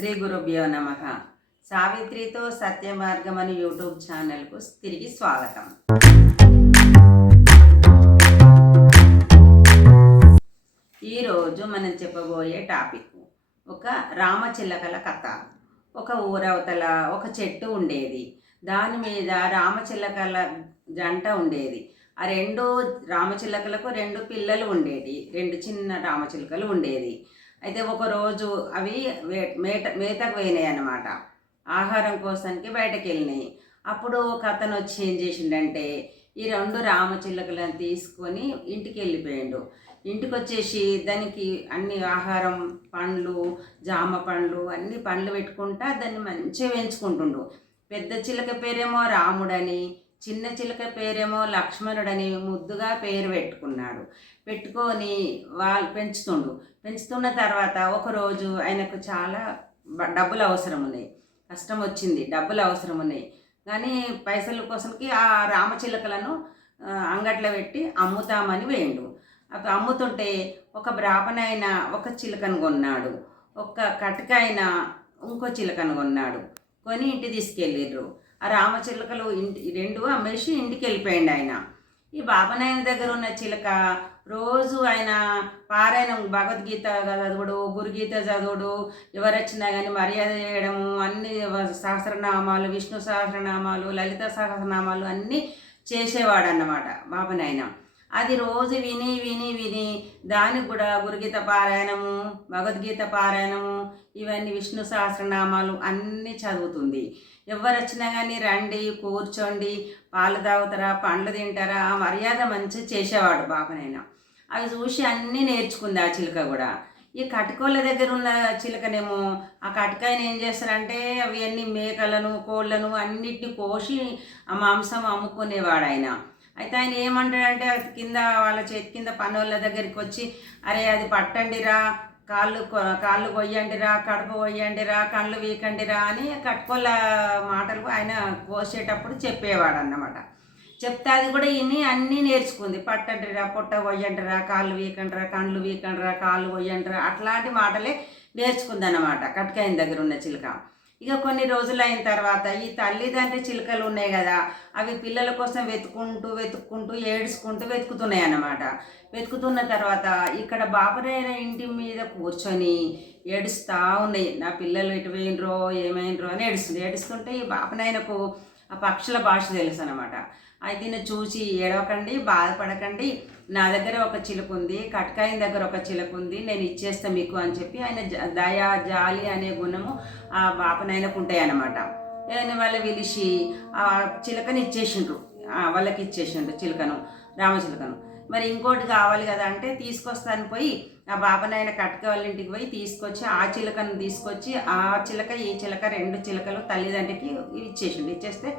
శ్రీ గురుభ్యో నమః. సావిత్రితో సత్య మార్గం అని యూట్యూబ్ ఛానల్కు తిరిగి స్వాగతం. ఈరోజు మనం చెప్పబోయే టాపిక్ ఒక రామచిలకల కథ. ఒక ఊరవతల ఒక చెట్టు ఉండేది. దాని మీద రామచిలకల జంట ఉండేది. ఆ రెండు రామచిలకలకు రెండు పిల్లలు ఉండేది. రెండు చిన్న రామచిలకలు ఉండేది. అయితే ఒకరోజు అవి మేతకు పోయినాయి అన్నమాట. ఆహారం కోసానికి బయటకు వెళ్ళినాయి. అప్పుడు ఒక అతను వచ్చి ఏం చేసిండంటే ఈ రెండు రామచిలుకలను తీసుకొని ఇంటికి వెళ్ళిపోయాడు. ఇంటికి వచ్చేసి దానికి అన్ని ఆహారం, పండ్లు, జామ పండ్లు, అన్ని పండ్లు పెట్టుకుంటా దాన్ని మంచిగా పెంచుకుంటుండు. పెద్ద చిలక పేరేమో రాముడని, చిన్న చిలక పేరేమో లక్ష్మణుడని ముద్దుగా పేరు పెట్టుకొని వాళ్ళు పెంచుతున్న తర్వాత ఒకరోజు ఆయనకు చాలా డబ్బులు అవసరం ఉన్నాయి. కష్టం వచ్చింది, డబ్బులు అవసరం ఉన్నాయి. కానీ పైసల కోసంకి ఆ రామచిలకలను అంగట్లో పెట్టి అమ్ముతామని వేయండు. అప్పుడు అమ్ముతుంటే ఒక బ్రాహ్మణైన ఒక చిలకను కొన్నాడు, ఒక కటకైన ఇంకో చిలకను కొన్నాడు. కొని ఇంటికి తీసుకెళ్ళిర్రు. ఆ రామచిలుకలు రెండు అమ్మేసి ఇంటికి వెళ్ళిపోయాడు ఆయన. ఈ బాబనాయన దగ్గర ఉన్న చిలక రోజు ఆయన పారాయణం, భగవద్గీత చదువుడు, గురుగీత చదువుడు, ఎవరు వచ్చినా కానీ మర్యాద చేయడము, అన్ని సహస్రనామాలు, విష్ణు సహస్రనామాలు, లలిత సహస్రనామాలు అన్నీ చేసేవాడు అన్నమాట బాబనాయన. అది రోజు విని విని విని దానికి కూడా గురుగీత పారాయణము, భగవద్గీత పారాయణము, ఇవన్నీ విష్ణు సహస్రనామాలు అన్నీ చదువుతుంది. ఎవరు వచ్చినా కానీ రండి, కూర్చోండి, పాలు తాగుతారా, పండ్లు తింటారా, మర్యాద మంచిగా చేసేవాడు బాబనైనా. అవి చూసి అన్నీ నేర్చుకుంది ఆ చిలుక కూడా. ఈ కటకోళ్ళ దగ్గర ఉన్న చిలుకనేమో ఆ కటకాయని ఏం చేస్తారంటే అవి అన్ని మేకలను, కోళ్ళను అన్నిటిని కోసి ఆ మాంసం అమ్ముకునేవాడు ఆయన. అయితే ఆయన ఏమంటాడంటే కింద వాళ్ళ చేతి కింద పనోళ్ళ దగ్గరికి వచ్చి, అరే అది పట్టండిరా, కాళ్ళు కొయ్యండిరా, కడుపు కొయ్యండిరా, కళ్ళు వీకండిరా అని కట్టుకోళ్ళ మాటలు ఆయన కోసేటప్పుడు చెప్పేవాడు అన్నమాట. చెప్తే అది కూడా ఇన్ని అన్నీ నేర్చుకుంది. పట్టండిరా, పొట్ట కొయ్యండిరా, కాళ్ళు వీకండిరా, కళ్ళు వీకండిరా, కాళ్ళు కొయ్యండిరా, అట్లాంటి మాటలే నేర్చుకుంది అన్నమాట కట్కాయన దగ్గర ఉన్న చిలుక. ఇక కొన్ని రోజులు అయిన తర్వాత ఈ తల్లిదండ్రి చిలుకలు ఉన్నాయి కదా, అవి పిల్లల కోసం వెతుక్కుంటూ ఏడ్చుకుంటూ వెతుకుతున్నాయి అన్నమాట. వెతుకుతున్న తర్వాత ఇక్కడ బాపనైన ఇంటి మీద కూర్చొని ఏడుస్తూ ఉన్నాయి. నా పిల్లలు ఎటు పోయినరో ఏమైనరో అని ఏడుస్తుంటే ఈ బాపనైనకు ఆ పక్షుల భాష తెలుసు అనమాట. అయితే దీన్ని చూసి ఏడవకండి, బాధపడకండి, నా దగ్గర ఒక చిలుక ఉంది, కట్కాయన దగ్గర ఒక చిలుక ఉంది, నేను ఇచ్చేస్తా మీకు అని చెప్పి ఆయన దయా జాలి అనే గుణము ఆ బాపనైనకు ఉంటాయి అన్నమాట. వాళ్ళు పిలిచి ఆ చిలుకని ఇచ్చేసిండ్రు, వాళ్ళకి ఇచ్చేసిండ్రు చిలుకను, రామచిలుకను. మరి ఇంకోటి కావాలి కదా అంటే తీసుకొస్తాను పోయి ఆ బాపనైన కట్క వాళ్ళ ఇంటికి పోయి తీసుకొచ్చి ఆ చిలుకను తీసుకొచ్చి ఆ చిలక ఈ చిలక రెండు చిలకలు తల్లిదండ్రికి ఇచ్చేస్తే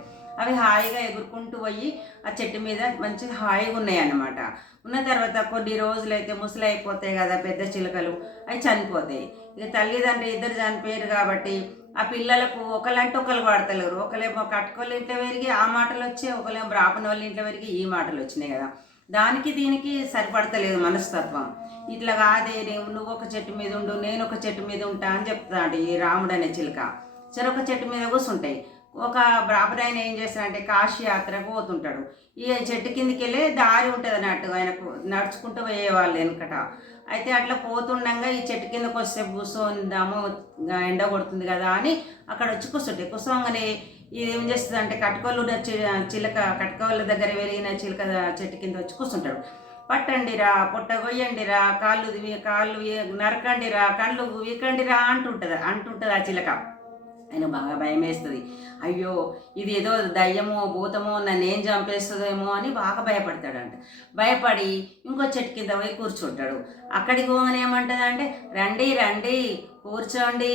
అవి హాయిగా ఎగురుకుంటూ పోయి ఆ చెట్టు మీద మంచిగా హాయిగా ఉన్నాయి అన్నమాట. ఉన్న తర్వాత కొన్ని రోజులైతే ముసలి అయిపోతాయి కదా పెద్ద చిలుకలు, అవి చనిపోతాయి. ఇక తల్లిదండ్రి ఇద్దరు చనిపోయారు కాబట్టి ఆ పిల్లలకు ఒకళ్ళంటే ఒకరు వాడతలేరు. ఒకళ్ళేమో కట్టుకోళ్ళ ఇంట్లో పెరిగి ఆ మాటలు వచ్చాయి, ఒకళ్ళేమో బ్రాహ్మణ వాళ్ళ ఇంట్లో పెరిగి ఈ మాటలు వచ్చినాయి కదా. దానికి దీనికి సరిపడతలేదు మనస్తత్వం. ఇట్లా కాదే, నువ్వు ఒక చెట్టు మీద ఉండు, నేను ఒక చెట్టు మీద ఉంటా అని చెప్తాడు ఈ రాముడు అనే చిలుక. చెరొక చెట్టు మీద కూర్చుంటాయి. ఒక బ్రాహ్మణ ఏం చేస్తాడంటే కాశీ యాత్రకు పోతుంటాడు. ఈ చెట్టు కిందికి వెళ్ళే దారి ఉంటుంది అన్నట్టు, ఆయనకు నడుచుకుంటూ పోయేవాళ్ళు వెనకట. అయితే అట్లా పోతుండగా ఈ చెట్టు కిందకు వస్తే కూర్చొందాము, ఎండ కొడుతుంది కదా అని అక్కడ వచ్చి కూర్చుంటాయి. కూర్చోగానే ఇది ఏం చేస్తుంది అంటే కట్టుకోళ్ళు చిలక, కట్టుకోళ్ళ దగ్గర పెరిగిన చిలక చెట్టు కింద వచ్చి కూర్చుంటాడు. పట్టండిరా, పొట్ట కొయ్యండిరా, కాళ్ళు నరకండిరా, కళ్ళు వీకండిరా అంటుంటుంది ఆ చిలక. ఆయన బాగా భయం వేస్తుంది. అయ్యో ఇది ఏదో దయ్యమో భూతమో నన్ను ఏం చంపేస్తుందేమో అని బాగా భయపడతాడంట. భయపడి ఇంకో చెట్టు కింద పోయి కూర్చుంటాడు. అక్కడికి పోగానే ఏమంటుంది అంటే, రండి రండి కూర్చోండి,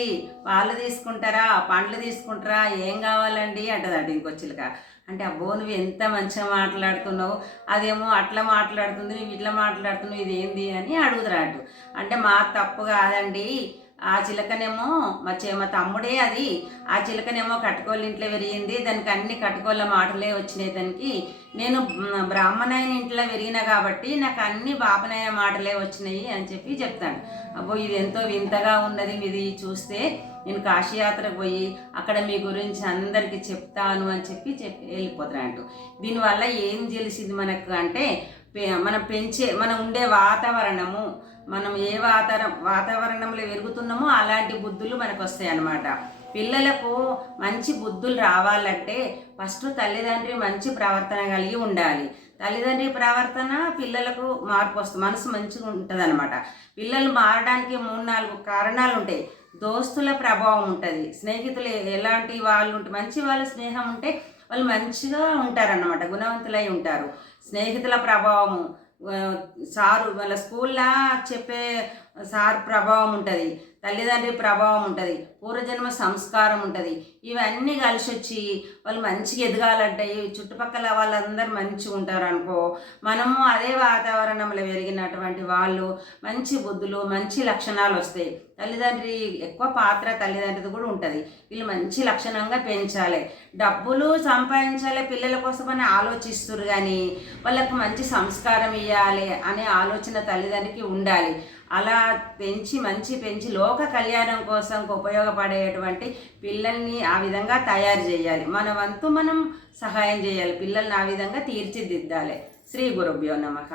పాలు తీసుకుంటారా, పండ్లు తీసుకుంటారా, ఏం కావాలండి అంటదండి ఇంకో చిలుక. అంటే అబ్బో నువ్వు ఎంత మంచిగా మాట్లాడుతున్నావు, అదేమో అట్లా మాట్లాడుతుంది, నువ్వు ఇట్లా మాట్లాడుతున్నావు, ఇది ఏంది అని అడుగుతురాడు. అంటే మా తప్పు కాదండి, ఆ చిలకనేమో మా తమ్ముడే అది. ఆ చిలకనేమో కట్టుకోళ్ళ ఇంట్లో పెరిగింది, దానికి అన్ని కట్టుకోళ్ళ మాటలే వచ్చినాయి దానికి. నేను బ్రాహ్మణాయన ఇంట్లో పెరిగిన కాబట్టి నాకు అన్ని బాపనాయన మాటలే వచ్చినాయి అని చెప్పి చెప్తాను. అబ్బో ఇది ఎంతో వింతగా ఉన్నది, ఇది చూస్తే నేను కాశీయాత్రకు పోయి అక్కడ మీ గురించి అందరికీ చెప్తాను అని చెప్పి వెళ్ళిపోతానంటూ. దీనివల్ల ఏం తెలిసింది మనకు అంటే, మనం ఉండే వాతావరణము, మనం ఏ వాతావరణంలో పెరుగుతున్నామో అలాంటి బుద్ధులు మనకు వస్తాయి అన్నమాట. పిల్లలకు మంచి బుద్ధులు రావాలంటే ఫస్ట్ తల్లిదండ్రి మంచి ప్రవర్తన కలిగి ఉండాలి. తల్లిదండ్రి ప్రవర్తన పిల్లలకు మార్పు వస్తుంది, మనసు మంచిగా ఉంటుంది అనమాట. పిల్లలు మారడానికి 3-4 కారణాలు ఉంటాయి. దోస్తుల ప్రభావం ఉంటుంది, స్నేహితులు ఎలాంటి వాళ్ళు ఉంటే మంచి వాళ్ళ స్నేహం ఉంటే వాళ్ళు మంచిగా ఉంటారన్నమాట, గుణవంతులై ఉంటారు. స్నేహితుల ప్రభావము, సారు వాళ్ళ స్కూల్లో చెప్పే సార్ ప్రభావం ఉంటుంది, తల్లిదండ్రి ప్రభావం ఉంటుంది, పూర్వజన్మ సంస్కారం ఉంటుంది. ఇవన్నీ కలిసి వచ్చి వాళ్ళు మంచిగా ఎదగాలంటే చుట్టుపక్కల వాళ్ళందరూ మంచిగా ఉంటారు అనుకో, మనము అదే వాతావరణంలో పెరిగినటువంటి వాళ్ళు మంచి బుద్ధులు మంచి లక్షణాలు వస్తాయి. తల్లిదండ్రి ఎక్కువ పాత్ర తల్లిదండ్రిది కూడా ఉంటుంది. వీళ్ళు మంచి లక్షణంగా పెంచాలి, డబ్బులు సంపాదించాలి పిల్లల కోసం అని ఆలోచిస్తారు, కానీ వాళ్ళకు మంచి సంస్కారం ఇవ్వాలి అనే ఆలోచన తల్లిదండ్రికి ఉండాలి. అలా పెంచి లోక కళ్యాణం కోసం ఉపయోగపడేటువంటి పిల్లల్ని ఆ విధంగా తయారు చేయాలి. మన వంతు మనం సహాయం చేయాలి, పిల్లల్ని ఆ విధంగా తీర్చిదిద్దాలి. శ్రీ గురుభ్యో నమః.